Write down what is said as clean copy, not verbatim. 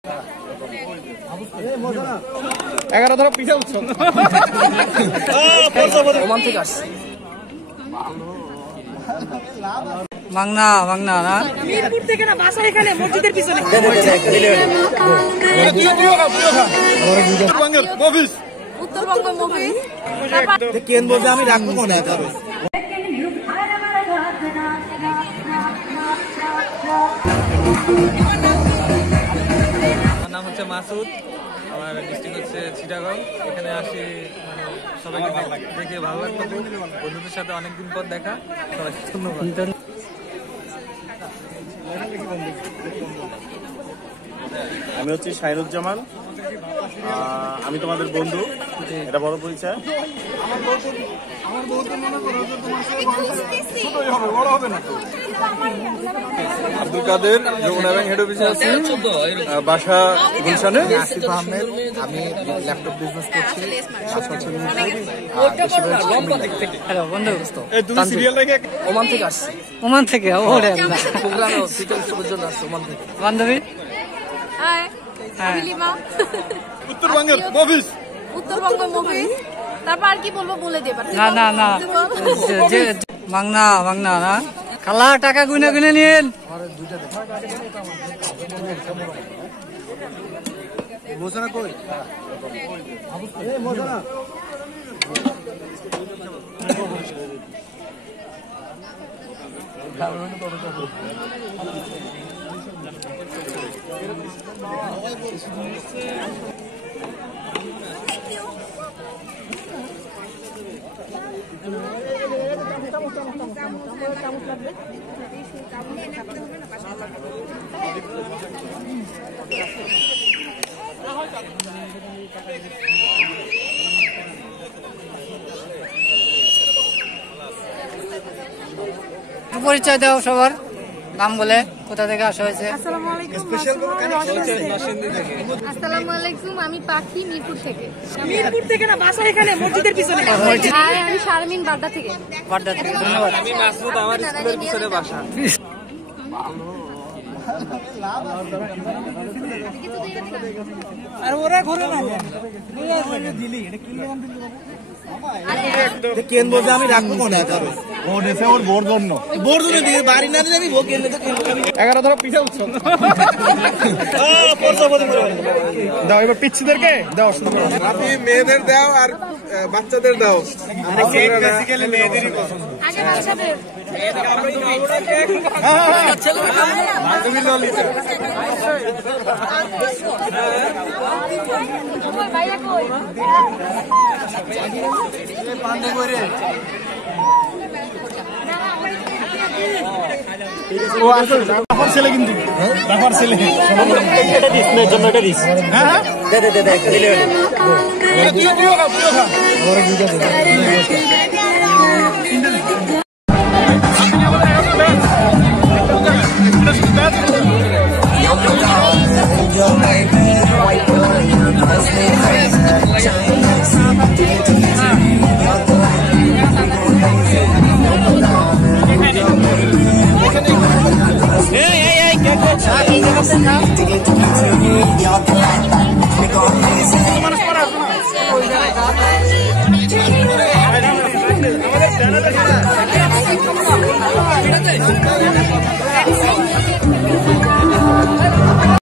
11 ধরো পিঠা উৎসব ওমান থেকে আসছে বাংলা বাংলা না মিরপুর থেকে না বাসা এখানে মসজিদের পিছনে উত্তরবঙ্গ মুভি কেন বলছে আমি রাখবো মনে হয় আমার নাম হচ্ছে মাসুদ, আমার ডিস্ট্রিক্ট হচ্ছে চিটাগং। এখানে আসি মানে সবাইকে দেখে ভালো লাগতো, বন্ধুদের সাথে অনেকদিন পর দেখা। সবাইকে ধন্যবাদ। আমি হচ্ছি শাহিরুজ্জামান, আমি তোমাদের বন্ধু, এটা বড় পরিচয়। আব্দুল কাদের, যমুনা ব্যাংক হেড অফিসে আছি, বাসা গুলশানে। আসিফ আহমেদ, আমি ল্যাপটপ বিজনেস করছি। হ্যালো বন্ধু, তুমি সিরিয়াল রেখে ওমান থেকে আসছি। ওমান থেকে ওরে প্রোগ্রামে সিটি উৎসবের জন্য আসছে ওমান থেকে। বান্ধবী হাই আমি লিমা, উত্তরবঙ্গের অফিস, উত্তরবঙ্গ মুভি। তারপর আর কি বলবো বলে দে। না না না যে বাংলা বাংলা না খালা টাকা গুনে গুনে নিন। মোছানা কই মোছানা পরিচয় দাও সবার নাম বলে, কোথা থেকে আসা হয়েছে। আসসালামু আলাইকুম, আমি পাখি মিরপুর থেকে। মিরপুর থেকে না বাসা এখানে মসজিদের পিছনে। হাই আমি শারমিন বাড্ডা থেকে। বাড্ডা থেকে, ধন্যবাদ। আমি মাসুদ, আমার স্কুলের পিছনে বাসা। আর ওরা ঘরে না দিলি এটা কি কেন বলছে আমি রাখবো মনে হয় ওর এসে ওর বোর জন্য দিয়ে বাড়ি না দিয়ে আমি 11 ধরো পিঠা উৎসব দাও এবার পিচ্ছিদেরকে দাও, আপনি মেয়েদের দাও আর বাচ্চাদের দাও। মেয়েদেরই পছন্দ। ছেলে কিন্তু ছেলে জন্য এটা দিস। আমাদের